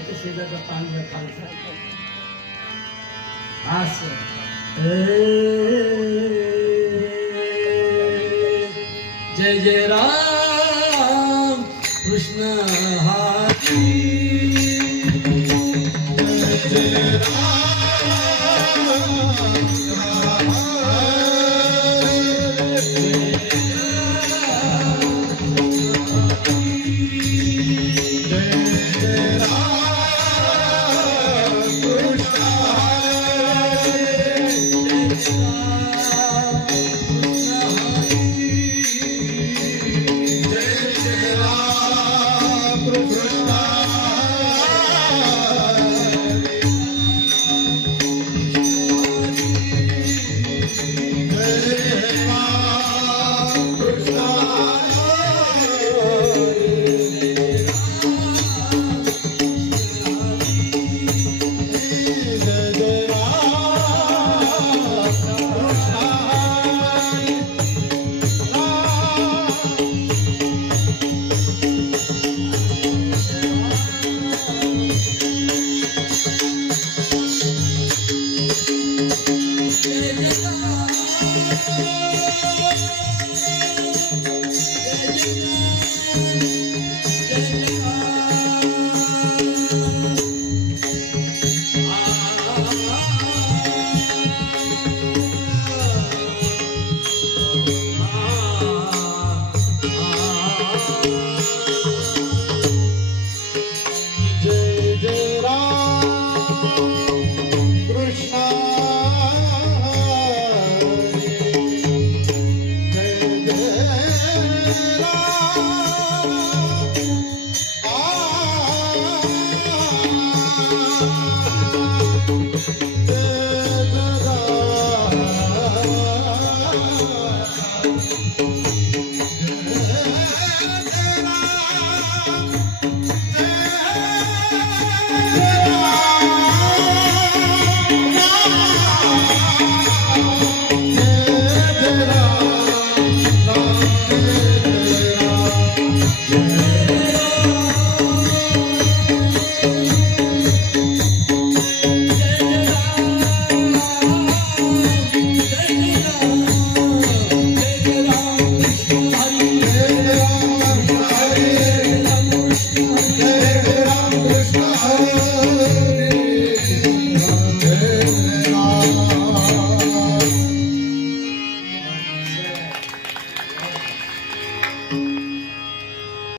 त्याच्या शेजारचा पांढरा खालसा आस जय जय राम. कृष्ण हरी जय राम. Música Thank you.